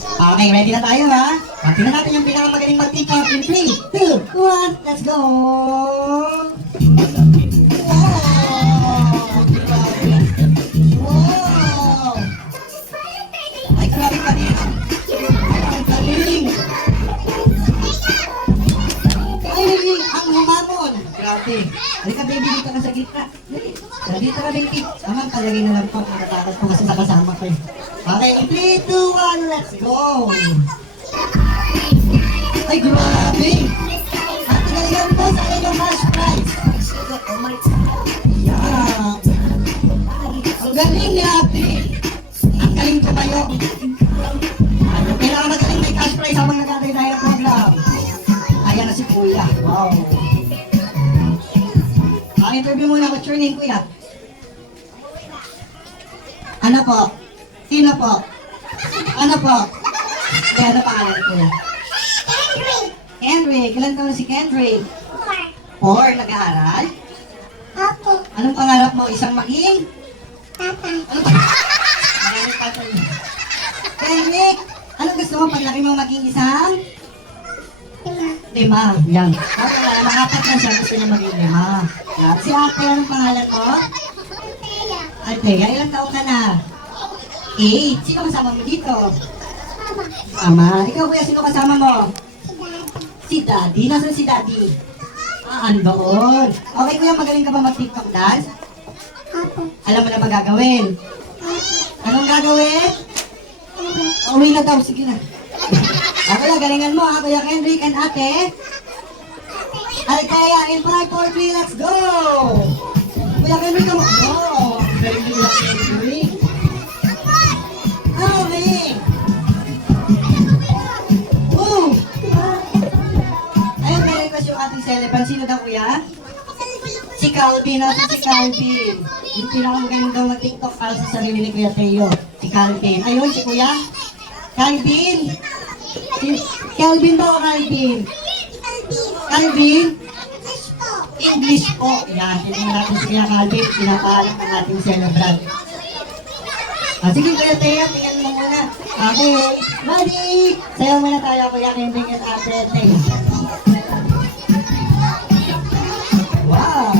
Okay, ready na tayo ha? Tingnan natin yung pinakamagaling mag-TikTok in 3, 2, 1, let's go! Wow! Ay, grabe ka din! Ang galing! Ay, ang humamon! Grabe! Halika baby, dito ka sa gitna. Dito ka baby. Tama, talagay na lang po. Natatakot po kasi sa kasama ko eh. Okay, 3, 2, 1, let's go! Ay, grabe! At galingan po sa inyong cash prize. Yeah! Ang galing ni ate! Ang galing tumayo! Ang pinakamagaling may cash prize habang nag-atay tayo ng program. Ayan na si Kuya. Wow! Interview muna, what's your name, Kuya? Ano po? Sino po? Ano po? Kaya ano pangalan ni Kuya? Henry. Kailan taon si Henry? 4. Nag-aaral? Opo. Anong pangarap mo? Isang maging? Tatay. Maraming tatay. Henry, anong gusto mo paglaki mo maging isang? 5. Yan. Makapat lang siya. Gusto niya maging 5. Yan. Si ate, anong pangalan mo? Althea, ilang taon ka na? 8. Sino kasama mo dito? Mama. Ikaw kuya, sino kasama mo? Si Daddy. Nasaan si Daddy? Andoon. Okay kuya, magaling ka ba mag-TikTok dance? Opo. Alam mo na ba gagawin? Anong gagawin? Uwi na daw, sige na. Kuya, galingan mo ha, Kuya Kendrick and ate. Althea, in 5, 4, 3, let's go! Kuya Kendrick, come on. Go! Galing ni Kuya Kendrick. Okay. Woo! Ayun, may request yung ating celebrant. Sino daw, Kuya? Si Calvin. Nasa si Calvin. Yung pinakamagaling daw mag-TikTok para sa sarili ni Kuya Teo. Si Calvin. Ayun, si Kuya. Calvin. Calvin daw, Calvin. Calvin. English po. Yan, tingnan natin si Kuya Calvin. Pinapahalak ng ating celebrant. Sige, Kuya Teo, tingnan mo muna. Okay, ready? Sayaw muna tayo, Kuya Kendrick at Ate Teo. Wow!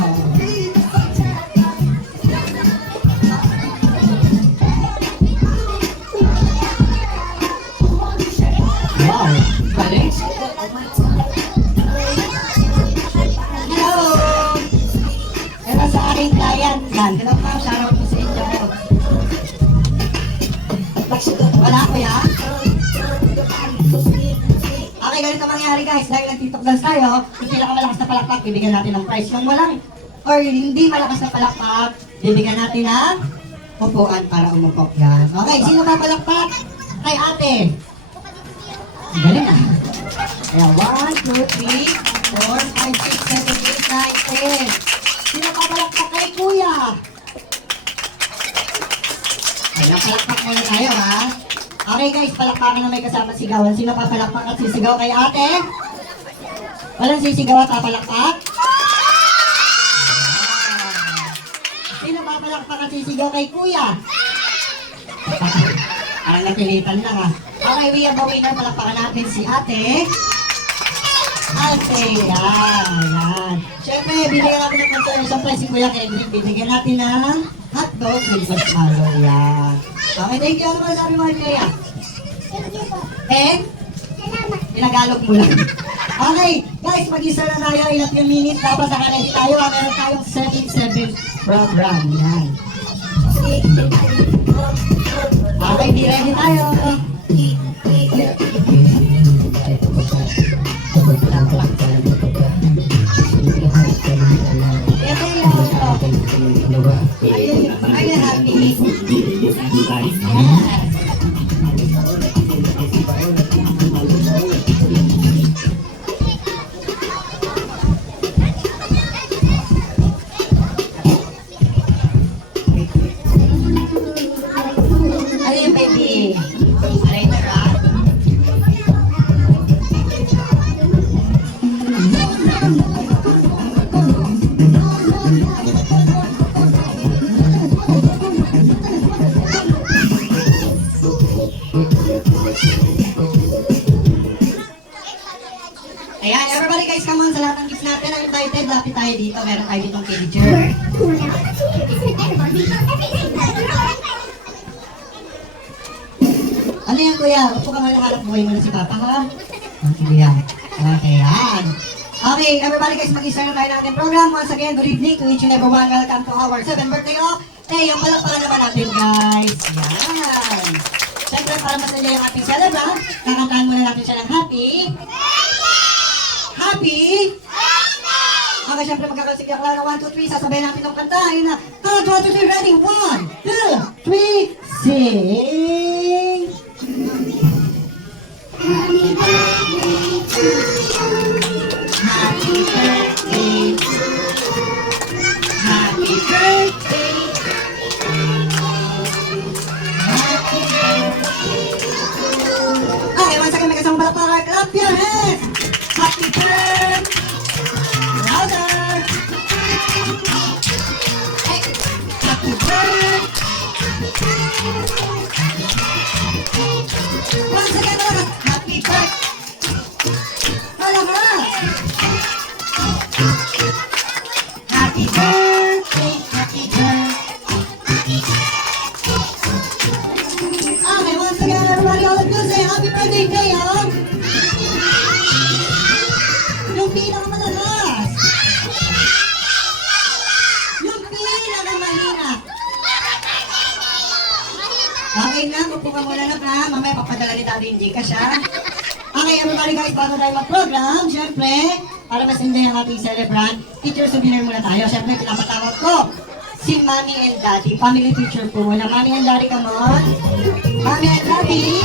Wow! Galing! Hello! Pero sa aking client, yan. Hello ma'am, shoutout po sa inyo. Wala ko ya? Okay, ganito mangyari guys. Dahil nag-TikTok dance tayo, yung pinakamalakas na palakpak, bibigyan natin ng prize. Yung walang, or hindi malakas na palakpak, bibigyan natin ng upuan para umupo. Yan. Okay, sino ba palakpak? Kay ate. Galing ah. Kaya 1, 2, 3, 4, 5, 6, 7, 8, 9, 10. Sino pa palakpak kay kuya? Kaya palakpak muna tayo ha. Okay guys, palakpakan na may kasama sigawan. Sino pa palakpak at sisigaw kay ate? Walang sisigaw at papalakpak? Sino pa palakpak at sisigaw kay kuya? Parang napilitan lang ha. Okay, we have a winner. Palakpakan natin si ate. Ate, yan. Siyempre, bibigyan natin ng consolation prize si Kuya Kendrick. Bibigyan natin ng hotdog with marshmallow. Yan. Okay, thank you. Ano ba sabi mo, Althea? Pinagalog mo lang. Okay, guys, mag-isa na tayo. Ilang minutes. Dapat nakaready tayo. Meron tayong 7-7 program. Yan. Okay, di ready tayo. Are you happy? Yes. Ano yung baby? Ayan, everybody guys, come on sa lahat ng gifts natin. Ang invited, lapit tayo dito. Meron tayo ditong villager. Ano yan, kuya? Upo ka muna, hanap buhay mo na si Papa, ha? Sige yan. Okay, yan. Okay, everybody guys, mag-start na tayo ng ating program. Once again, good evening to each and everyone. Welcome to our 7th birthday of Teo. Palakpakan naman natin, guys. Yan. Siyempre, para masaya yung ating celebrant, kakantahan muna natin siya ng happy. Happy? Okay, siyempre magkakasigaw ka lang ng 1, 2, 3. Sasabayin natin itong kanta. Ayun na. Count 1, 2, 3. Ready? 1, 2, 3. Sing! Happy birthday to you. Happy birthday. Happy birthday. Happy birthday. Okay, once again, may kasama palakpakan. Clap your hands. Happy birthday. Louder. Hey. Happy birthday. Once again, malakas. Happy birthday. Malakas. Happy birthday. Happy birthday. Okay, once again, everybody, all of you say happy birthday, Teo. Yung pinakamalakas. Yung pinakamalina. Okay na, upo ka muna na ha. Mamaya papadala ni Daddy hindi ka siya. Okay, everybody guys, bago tayo mag-program, syempre, para masindi ang ating celebrant, teacher souvenir muna tayo. Syempre, pinapatawag ko si Mommy and Daddy. Family picture po muna. Mommy and Daddy, come on. Mommy and Daddy.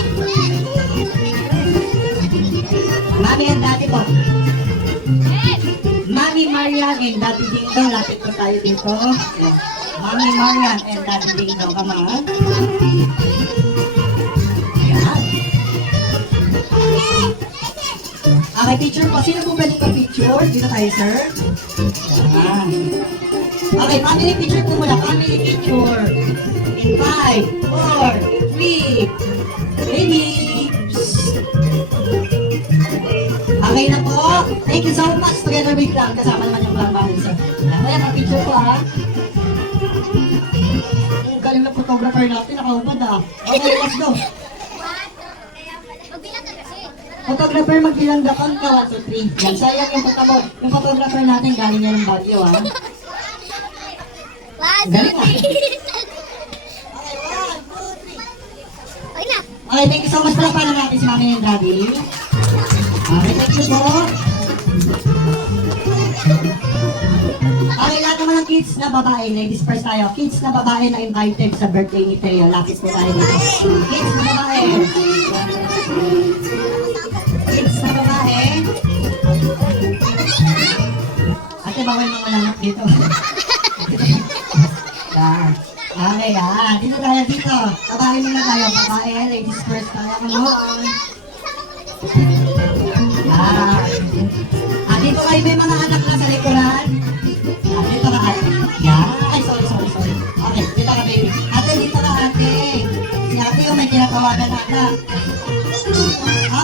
Mommy and Daddy po. Mami Marian and Daddy Ding Dong, lapit po tayo dito. Mami Marian and Daddy Ding Dong, come on. Ayan. Okay, picture po. Sino po pwede pa picture? Dito tayo, sir. Ayan. Okay, family picture po muna. Family picture. In 5, 4, 3, ready. Okay na po. Thank you so much. Together with Clang. Kasama naman yung Clang Balancer. Kaya pa-picture ko ha. Ang galing na photographer natin. Nakaupad ha. Okay, let's go. Photographer, magbilang dakon ka. 1, 2, 3. Yan, sayang yung photographer. Yung photographer natin galing niya ng Baguio ha. Galing ha. Okay, thank you so much. Pala natin si Mami and Daddy. Okay, thank you po. Okay, lahat naman ng kids na babae, ladies first tayo. Kids na babae na invited sa birthday ni Teo. Lapis po tayo dito. Kids na babae. Kids na babae. Ate, bawal mga lamak dito. Yan. Okay, yan. Dito tayo dito. Babae muna tayo. Babae, ladies first tayo. Come on. Dito kayo may mga anak na sa likuran. Dito ka ate. Yan. Ay, sorry. Okay, dito ka baby. Ate, dito ka ate. Si ate yung may kinatawagan na anak.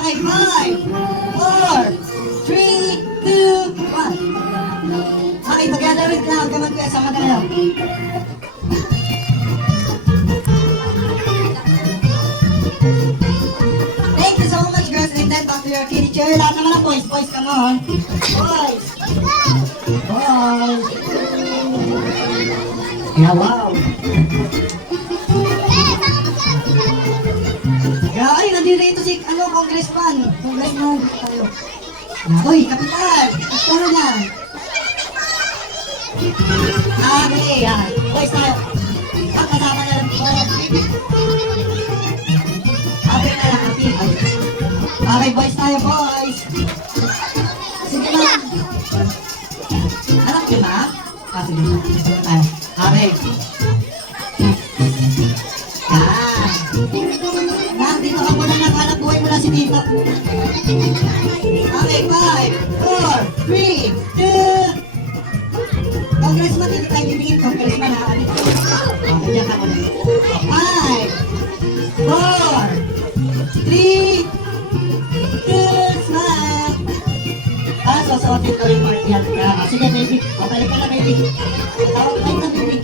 Okay, 5, 4, 3, 2, 1. Okay, together with Cloud. Kamag kuya, sama tayo. Thank you so much, girls. And then back to your kitty chair. Lahat naman ng boys. Boys, come on. Boys. Boys. Yeah, wow. Ay, nandito si, congressman. Congressman, tayo. Uy, kapitan. Ito na. Okay, yan. Boys tayo. Ang kasama na lang. Okay na lang, happy. Okay, boys tayo, boys. Sige na. Anak niyo na? Sige. Sige tayo. Okay. Dito ka muna naghanap buhay mo na si Tito. Okay, 5, 4, 3, 2. Congressman, dito tayo bibigin. Congressman, ha? Okay, dyan ka muna. 5, 4, 3, natin gawin party yan. Sige, baby. O, balik ka na, baby. Tawag tayo na, baby.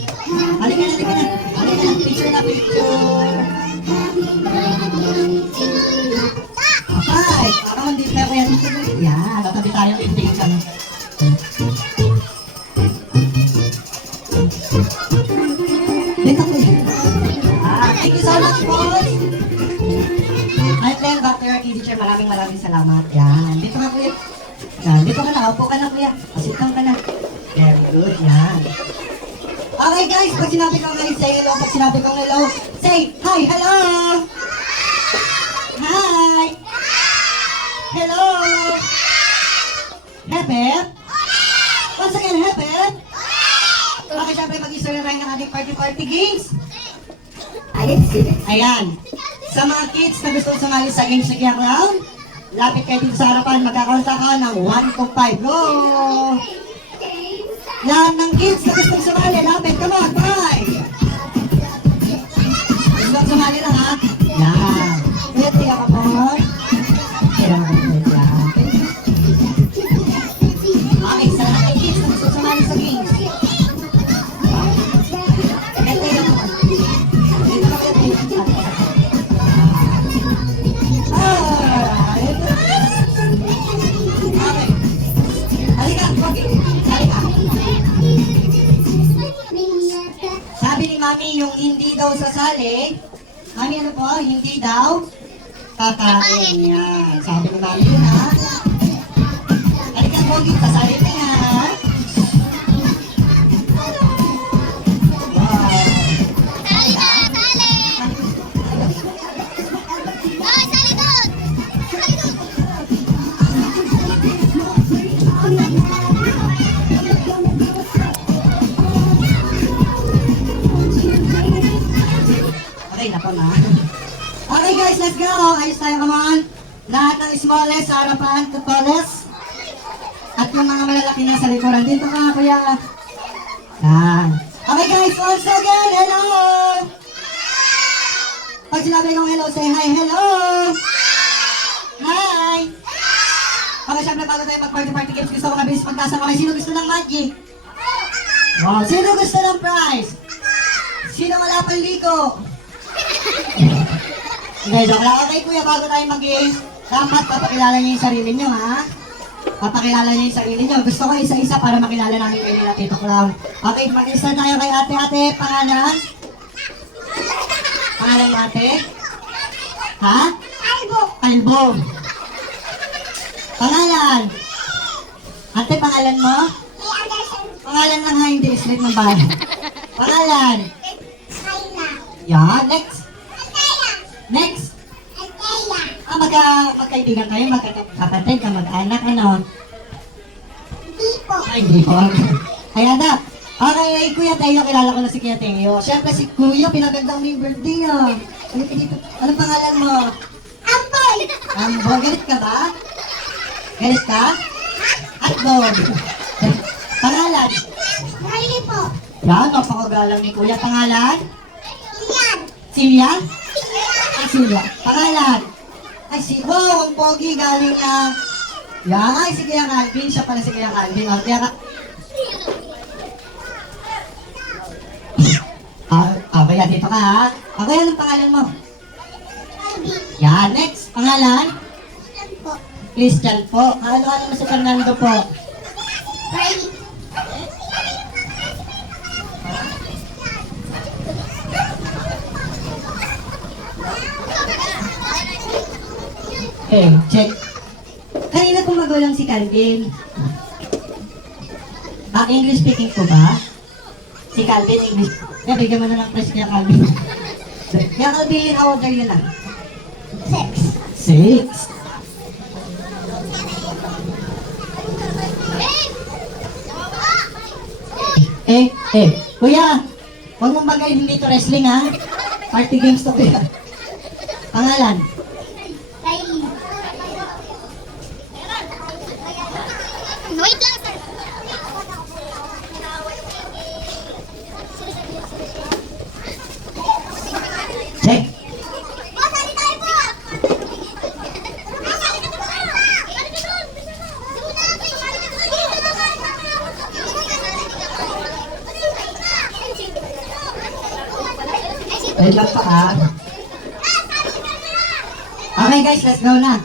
Halika na, halika na. Halika na, picture na, picture. Ay, parang hindi pa kaya dito. Yan, tatabi tayo. Intingin ka na. Dito ko yun. Thank you so much, boys. My friend, Dr. Teacher, maraming salamat. Yan, dito ka kuya. Yan, dito ka na. Upo ka na kuya. Pasitang ka na. Very good, yan. Okay guys, pag sinabi kong hi, say hello. Pag sinabi kong hello, say hi, hello. Hi. Hello. Hepep. Once again, Hepep. Okay, syempre mag-istorya tayo ng ating party games. Ayan. Sa mga kids na gusto sumali sa games na Clown, lapit kayo dito sa harapan, magkakalta ka ng 1 to 5. Go! Yan ng kids na gusto sumali, lapit, come on, 5! Gusto sumali lang ha? Yan. Kaya tiga ka po. Kaya ka po. Yan. Okay, sa lahat ng kids na gusto sumali sa games. Kaya tiga ka po. Dito ka kaya tiga. Sabi ni Mami, yung hindi daw sasali, Mami ano po, hindi daw kakain niya. Sabi ni Mami yun ha. Halika Pogi, sasali ka nga ha. Okay na po na. Okay guys, let's go! Ayos tayo, come on! Lahat ng smallest sa harapan, to tallest. At yung mga malalaki na sa likuran. Dito ka, kuya. Yan. Okay guys, once again, hello! Pag sinabi kong hello, say hi, hello! Hi! Okay, syempre bago tayo mag-party games, gusto ko mabilis magtaas ang kamay. Sino gusto ng magic? Wow, sino gusto ng prize? Sino wala pang liko? Hindi, joke lang. Okay kuya, bago tayo mag-games, dapat papakilala niyo yung sarili niyo, ha? Papakilala niyo yung sarili niyo. Gusto ko isa-isa para makilala namin kayo nila, Tito Clown. Okay, mag-isa tayo kay ate. Ate, pangalan? Pangalan mo, ate? Ha? Albo. Albo. Pangalan? Ate, pangalan mo? Pangalan lang ha, hindi slate ng bahay. Pangalan? Yan, next. Next. Magkaibigan kayo, magkakapatid, kamag-anak, ano? Ay, hindi po. Kaya na. Okay, Kuya Teo, kilala ko na si Kuya Teo. Siyempre si Kuya, pinagandang mo yung birthday ah. Anong pangalan mo? Amboy! Amboy, galit ka ba? Galit ka? Hotdog. Pangalan? Riley po. Yan, napakagalang ni Kuya. Pangalan? Iyan. Silya? Ay, Silya. Pangalan? Ay, si wow, ang pogi galing na. Yan, ay, si Kuya Calvin. Siya pala si Kuya Calvin. O, Kuya Kaya dito ka ha. Kaya anong pangalan mo? Yan, next. Pangalan? Po. Christian po. Ano mo si Fernando po? Riley. Okay, check. Kanina po magulang si Calvin. English speaking po ba? Si Calvin, English. Kaya bigyan mo na ng press kaya Calvin. Kaya Calvin, how old are you na? 6. 6. Kuya, huwag mong bagayin hindi to wrestling ha. Party games to kuya. Pangalan? Riley. Wait lang, sir. Check. Wait lang pa ah. Okay guys, let's go na.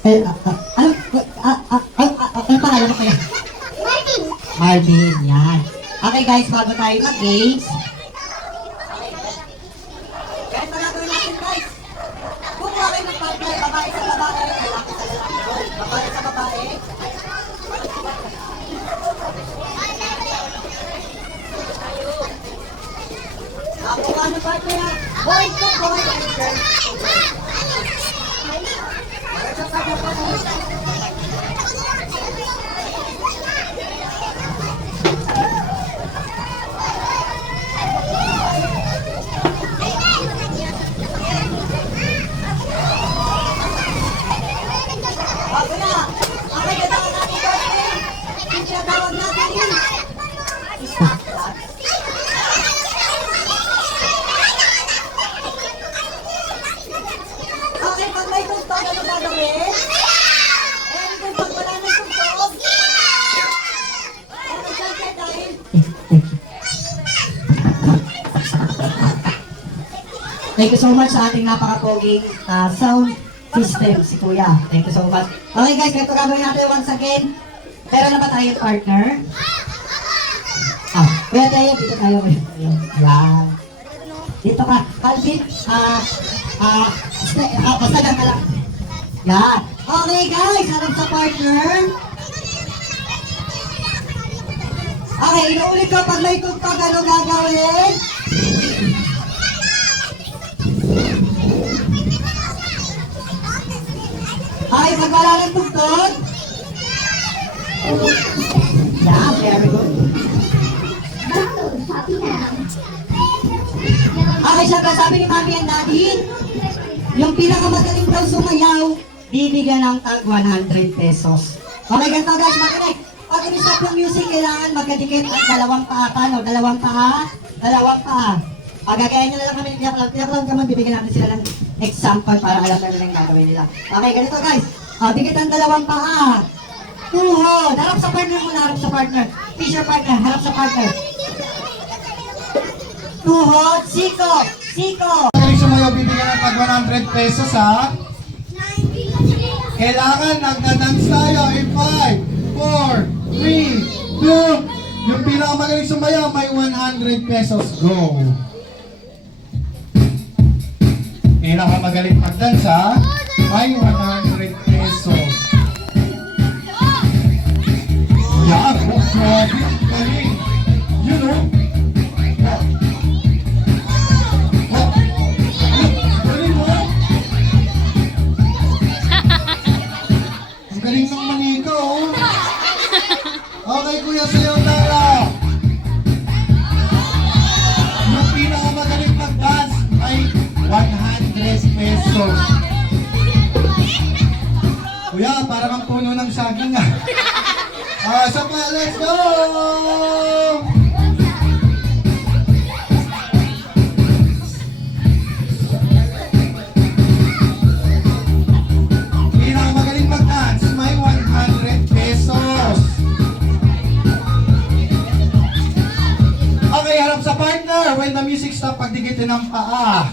Ano pangalan mo kaya? Martin. Marvin, yan. Okay guys, bago tayo mag-games. Guys, ang gagawin natin guys. Kumuha kayo ng partner, babae sa babae, lalaki sa lalaki. Babae sa babae. Kumuha ng partner ha. Boy, kumuha ng partner. Bago na. Okay, ganda ka natin partner. Tinatawag natin yun. Okay, pag may tugtog, ano gagawin? And kung pag wala ng tugtog, ano dyan dahil? Thank you so much sa ating napaka-poging sound system, si Kuya. Thank you so much. Okay guys, ganito gagawin natin once again. Meron na ba tayong partner? Kuya tayo, dito tayo. Yan. Dito ka. Calvin, basta lang ka lang. Yan. Okay guys, harap sa partner. Okay, inuulit ko pag may tugtog, ano gagawin? Okay, pag wala ng tugtog. Yeah, very good. Okay, syempre sabi ni Mami and Daddy, yung pinakamagaling daw sumayaw, bibigyan ng tag 100 pesos. Okay, ganito guys, makinig. Pag in-stop yung music, kailangan magkadikit at dalawang paa. Paano? Dalawang paa? Dalawang paa. Pagkakain nyo na lang kami ng tiyak-lang naman, bibigyan natin sila ng example para alam na nila yung gagawin nila. Okay, ganito guys. Dikit ang dalawang paa. Tuhod. Harap sa partner muna, harap sa partner. Face your partner, harap sa partner. Tuhod, siko, siko. Magaling sumayaw, bibigyan ng tag 100 pesos ha. Kailangan nagdadance tayo in 5, 4, 3, 2. Yung pinakamagaling sumayaw may 100 pesos. Go! Pinakamagaling pagdance ha, may 100 pesos. Yan! Oh, grabe! Galing! You know? Galing mo! Ang galing ng manika oh! Okay kuya, sayaw tayo! Yung pinakamagaling mag-dance ay 100 pesos. Kuya, parang ang puno ng saging ah. So pa, let's go! Pinakamagaling mag-dance may 100 pesos. Okay, harap sa partner. When the music stop, pagdikitin ng paa.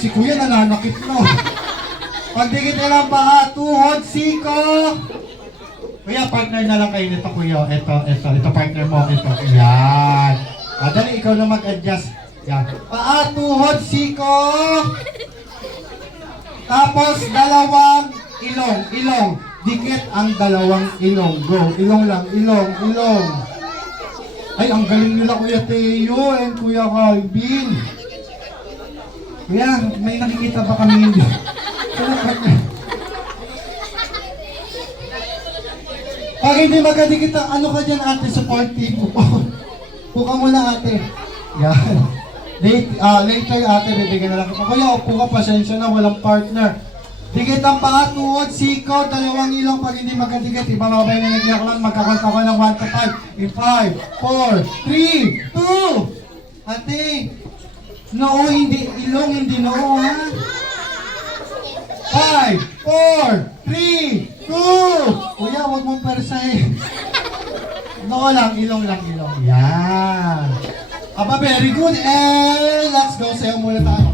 Si kuya nananakit no. Pagdikitin ng paa, tuhod, siko. Kuya, partner na lang kayo nito kuya. Ito partner mo. Ito, yan. Dali, ikaw na mag-adjust. Yan. Paa, tuhod, siko. Tapos, dalawang ilong. Dikit ang dalawang ilong. Go, ilong lang, ilong. Ay, ang galing nila Kuya Teo and Kuya Calvin. Kuya, may nakikita ba kami hindi? Pag hindi magkadikit, ano ka dyan ate, supportive mo. Puka mo na ate. Yan. Later ate, bibigyan na lang kita. Kuya, upo ka, pasensya na, walang partner. Dikit ang paa, tuhod, siko, dalawang ilong. Pag hindi magkadikit, ibababay na nagyak lang, magkakanta ko ng 1 to 5. In 5, 4, 3, 2. Ate, noo, hindi ilong, hindi noo ha. 5, 4, 3, 2. Kuya, huwag mong persahin. No lang, ilong lang, ilong. Yan. Aba, very good. And let's go. Sayo muna tayo.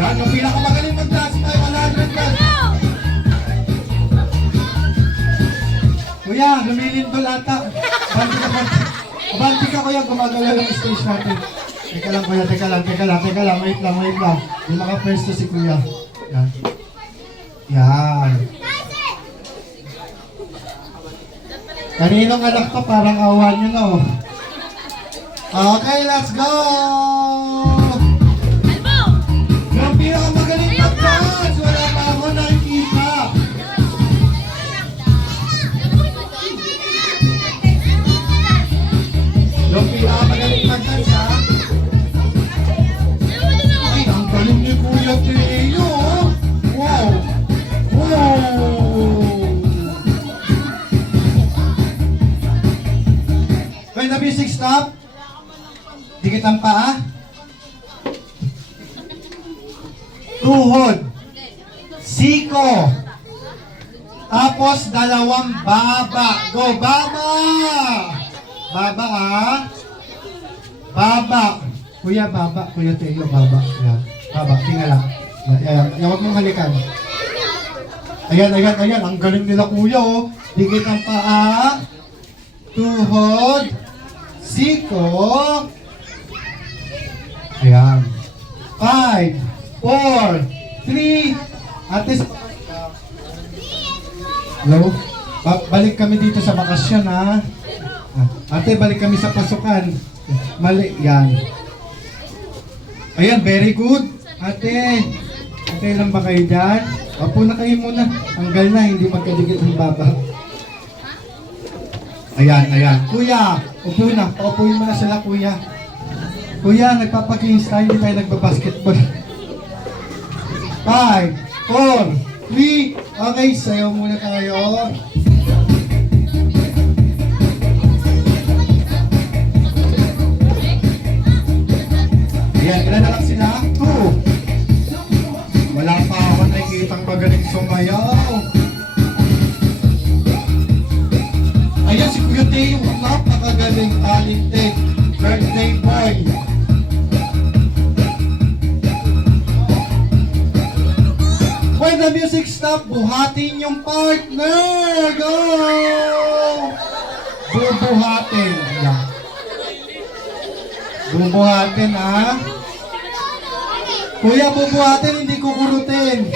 Yan, yung pinakamagaling mag-dance tayo, 100 plus. Kuya, lumilindol ata. Banti ka, banti. Banti ka, kuya, gumagalaw yung stage natin. Teka lang, kuya, teka lang. Wait lang. Hindi maka-pwesto si kuya. Yan. Yan. Kaninong anak to, parang awan nyo, no? Okay, let's go! Yung pinakamagaling mag-dance, wala pa ako nakikita. Yung pinakamagaling mag-dance, ha? Ay, ang galing ni Kuya Teo. Wow! When the music stop, dikit ang paa. Tuhod. Siko. Tapos dalawang baba. Go, baba! Baba, ah. Baba. Kuya, baba. Kuya Teo, baba. Yan. Baba, tingnan lang. Yan. Huwag mong halikan. Ayan. Ang galing nila, kuya, oh. Dikit ang paa. Tuhod. Siko. Ayan. 5, 4, 3. Ate, hello? Balik kami dito sa bakasyon, ha? Ate, balik kami sa pasukan. Mali, yan. Ayan, very good. Ate, okay lang ba kayo dyan? Opo na kayo muna. Tanggal na, hindi magkadikit ng baba. Ayan. Kuya, upo na. Paupuin mo na sila, kuya. Kuya, nagpapakings tayo, hindi tayo nagbabasketball. 5, 4, 3. Okay, sayo muna tayo. Ayan, ilan na lang sila? 2. Wala pa ako nakikitang magaling sumayaw. Ayan, si Kuya Teo, napakagaling talented. Birthday boy. When the music stop, buhatin yung partner. Go! Bubuhatin. Yan. Bubuhatin, ha? Kuya, bubuhatin, hindi kukurutin.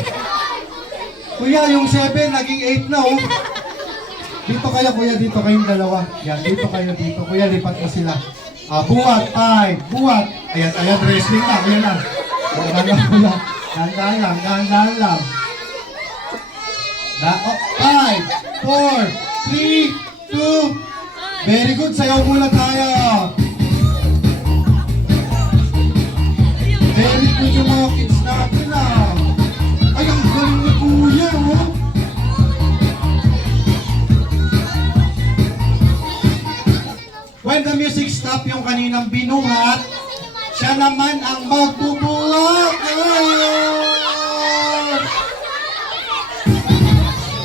Kuya, yung 7, naging 8 na, oh. Dito kayo, kuya, dito kayong dalawa. Yan, dito kayo, dito. Kuya, lipat mo sila. Buhat, 5, buhat. Ayan, wrestling na, kuya na. Dahan-dahan lang. 5, 4, 3, 2. Very good, sayaw muna tayo. Very good yung mga kids natin, ah. Ay, ang galing ni kuya, oh. When the music stop, yung kaninang binuhat, siya naman ang magbubuhat.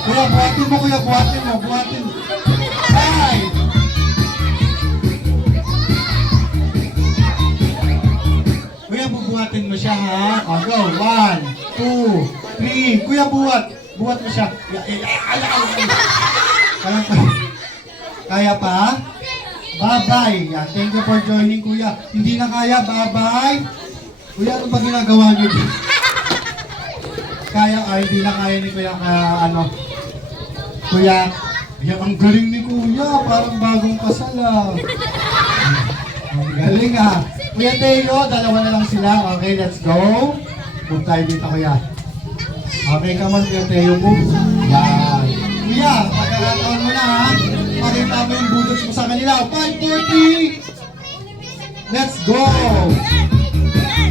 Kuya, buhatin mo, kuya, buhatin mo. 5. Kuya, bubuhatin mo siya, ha? Go, 1, 2, 3. Kuya, buhat mo siya. Kaya pa? Bye-bye. Yan. Thank you for joining, kuya. Hindi na kaya, bye-bye. Kuya, ano ba ginagawa niyo? Kaya, hindi na kaya ni kuya, kuya, yan ang galing ni kuya. Parang bagong kasal, ah. Ang galing, ah. Kuya Teo, dalawa na lang sila. Okay, let's go. Move tayo dito, kuya. Okay, come on, Kuya Teo, move. Yan. Kuya, pagkakataon mo na, ha? Pakita mo yung bullets mo sa kanila. 5:30! Let's go!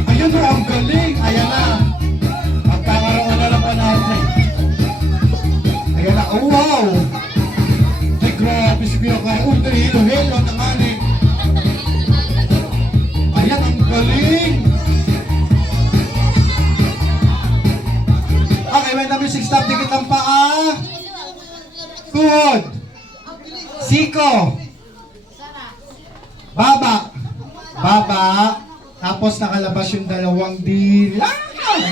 Ayun na, ang galing! Ayan na! Magkakaroon na lang pa natin. Ayan na, oh wow! Ay, grabe si Kuya Kaya. Hilo naman eh. Ayan, ang galing! Okay, when the music stop, dikit ang paa. Tuhod. Siko. Baba. Baba. Tapos nakalabas yung dalawang dila.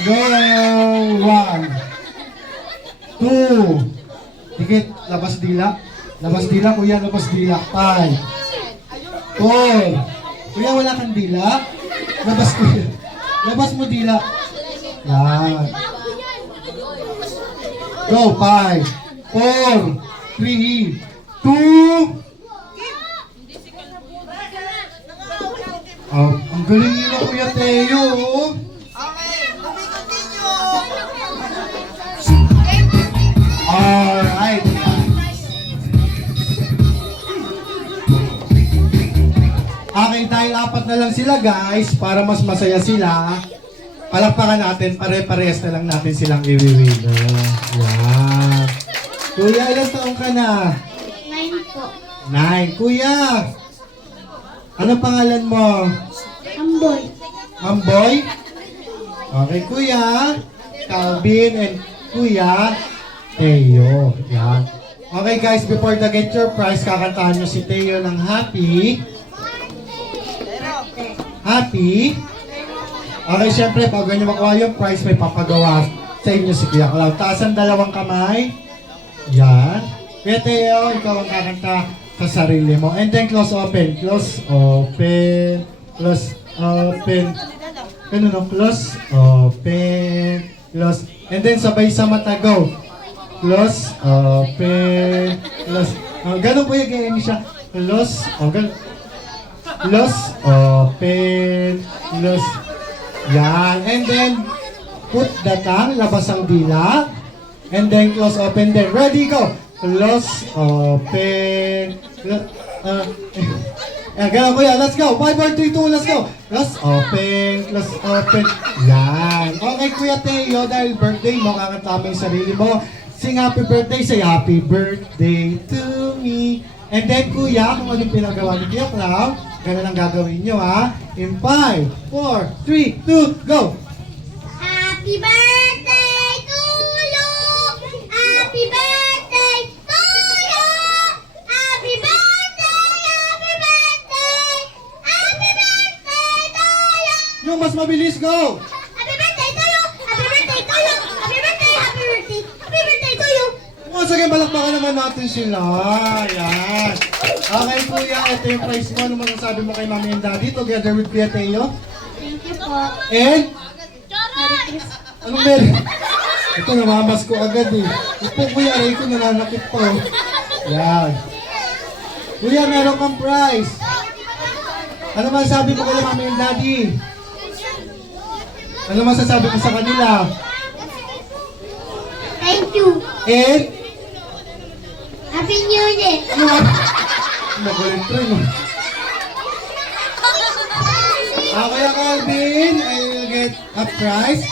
Go! 1. 2. Dikit. Labas dila. Labas dila, kuya. Labas dila. 5. 4. Kuya, wala kang dila? Labas kuya. Labas mo dila. Yan. Go, 5, 4, 3, 2. Oh, ang galing nila Kuya Teo. Oh. Alright. Okay, dahil apat na lang sila guys, para mas masaya sila, palakpakan natin, pare-parehas na lang natin silang i-winner. Yan. Kuya, ilang taong ka na? 9 po. 9. Kuya, ano pangalan mo? Amboy. Mamboy? Okay, Kuya. Calvin and Kuya Teo. Yan. Okay guys, before the get your prize, kakantahan nyo si Teo ng Happy. Happy. Okay, syempre, bago nyo makuha yung prize, may papagawa sa inyo si Kuya Cloud. Taas ang dalawang kamay. Yan. Kuya Teo, ikaw ang kakanta sa sarili mo. And then close open. Close open. Close open. Ganun no? Close open. Close. And then sabay sa mata. Go. Close open. Close. Ganun po yung ganyan siya. Close. Ganun. Close open. Close. Yan. And then, put the tongue, labas ang dila. And then, close, open, then. Ready, go! Close, open. Ganun ko yan. Let's go. 5, 4, 3, 2, let's go. Close, open. Close, open. Yan. Okay, Kuya Teo, dahil birthday mo, kakanta mo yung sarili mo. Sing happy birthday, say happy birthday to me. And then, Kuya, kung anong pinagawa ni Kuya Cloud, ganun ang gagawin nyo, ha? In 5, 4, 3, 2, go! Happy birthday to you! Happy birthday to you! Happy birthday! Happy birthday! Happy birthday to you! Yung mas mabilis, go! Happy birthday to you! Happy birthday to you! Happy birthday! Happy birthday! Happy birthday to you! Once again, balakpakan naman natin sila. Yan. Okay, Kuya, ito yung prize mo. Ano masasabi mo kay Mami and Daddy together with Kuya Teo? Thank you po. And? Merry Christmas. Anong meron? Ito, namamas ko agad eh. Ito, Kuya, aray ko, nananakit po. Yan. Kuya, meron kang prize. Ano masasabi mo kay Mami and Daddy? Ano masasabi ko sa kanila? Thank you. And? Happy New Year. Magaling to, no? Kuya Calvin, I will get a prize.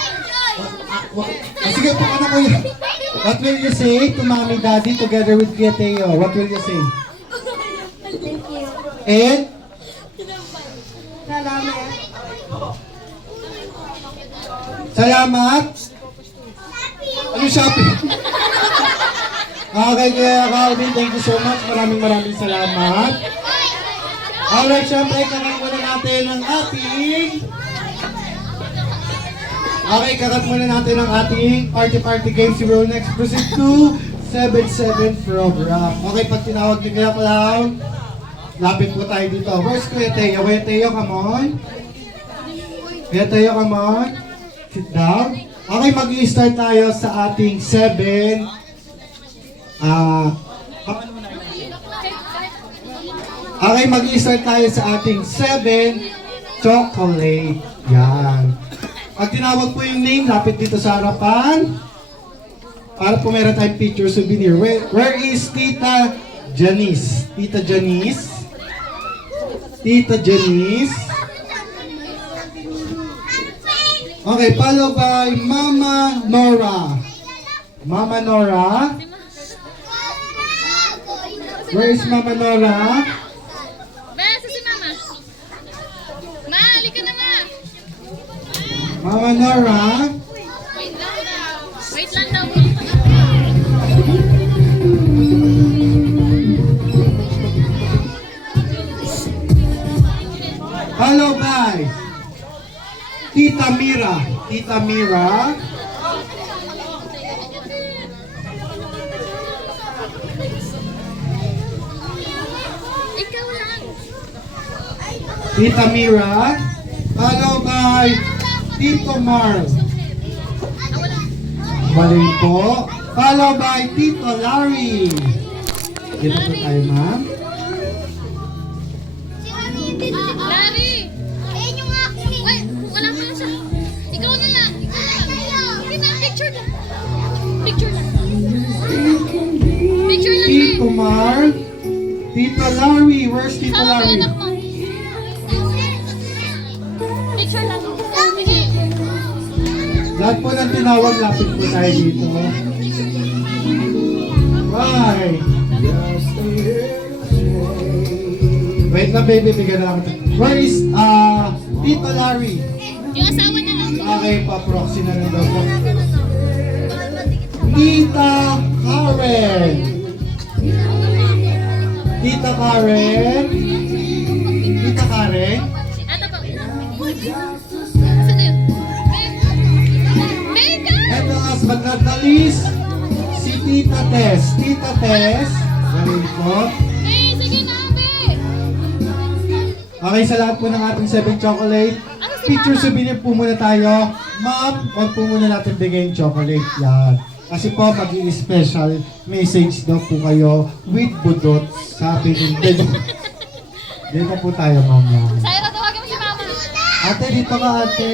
Sige po ka na, Kuya. What will you say to Mommy Daddy together with Kuya Teo? What will you say? Thank you. And? Salamat. Salamat. Ano shopping? Okay, Kuya Calvin, thank you so much. Maraming salamat. Alright, syempre, kakat muna natin ang ating... Okay, kakat muna natin ang ating party games. We will next proceed to 7-7 program. Okay, pag tinawag ni Kuya Clown, lapit po tayo dito. Where's Kuya Teo? Kuya Teo, come on. Kuya Teo, come on. Sit down. Okay, mag-i-start tayo sa ating 7... Okay, mag-i-start tayo sa ating 7 chocolate. Yan. Pag tinawag po yung name, lapit dito sa harapan. Para po meron tayong picture souvenir. Where is Tita Janice? Tita Janice? Tita Janice? Okay, followed by Mama Nora. Mama Nora? Where is Mama Nora? Besa si Mama. Ma, halika na ma. Mama Nora? Wait lang daw. Wait lang daw Mira. Tita Mira. Ikaw lang. Tita Mira. Followed by Tito Marl. Mali po. Followed by Tito Larry. Dito po tayo, ma'am. Larry! Ayun yung akin eh. Ay, wala pa lang siya. Ikaw na lang. Hindi na, picture lang. Picture lang. Picture lang, babe. Tito Marl. Tito Larry. Where's Tito Tawag Larry? anak mo. Picture lang. Sige. Lahat po ng tinawag, lapit po tayo dito. Bye! Wait lang baby, bigyan na lang ito. Where is, Tito Larry? Yung asawa niya lang. Okay, pa-proxy na rin daw po. Tita Karen! Tita Karen? Tita Karen? Ito po. Saan na yun? Mega! And last but not the least, si Tita Tess. Tita Tess, galing po. Eh, sige na, be. Okay, sa lahat po ng ating 7 chocolate, picture souvenir po muna tayo. Ma'am, wag po muna natin bigay yung chocolate. Yan. Kasi po, mag-i-special message daw po kayo with budot sa ating dito. Dito po tayo, ma'am. Syra, tawagin mo si mama. Ate, dito ka, ate.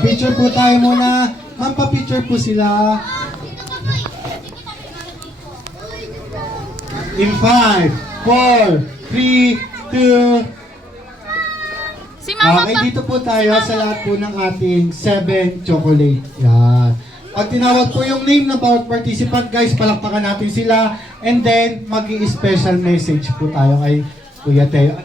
Picture po tayo muna. Ma'am, pa-picture po sila. In 5, 4, 3, 2, Si mama okay, pa. dito po tayo sa lahat po ng ating 7 chocolate. Yan. Pag tinawag po yung name ng bawat participant, guys, palakpakan natin sila. And then, mag-i-special message po tayo kay Kuya Teo.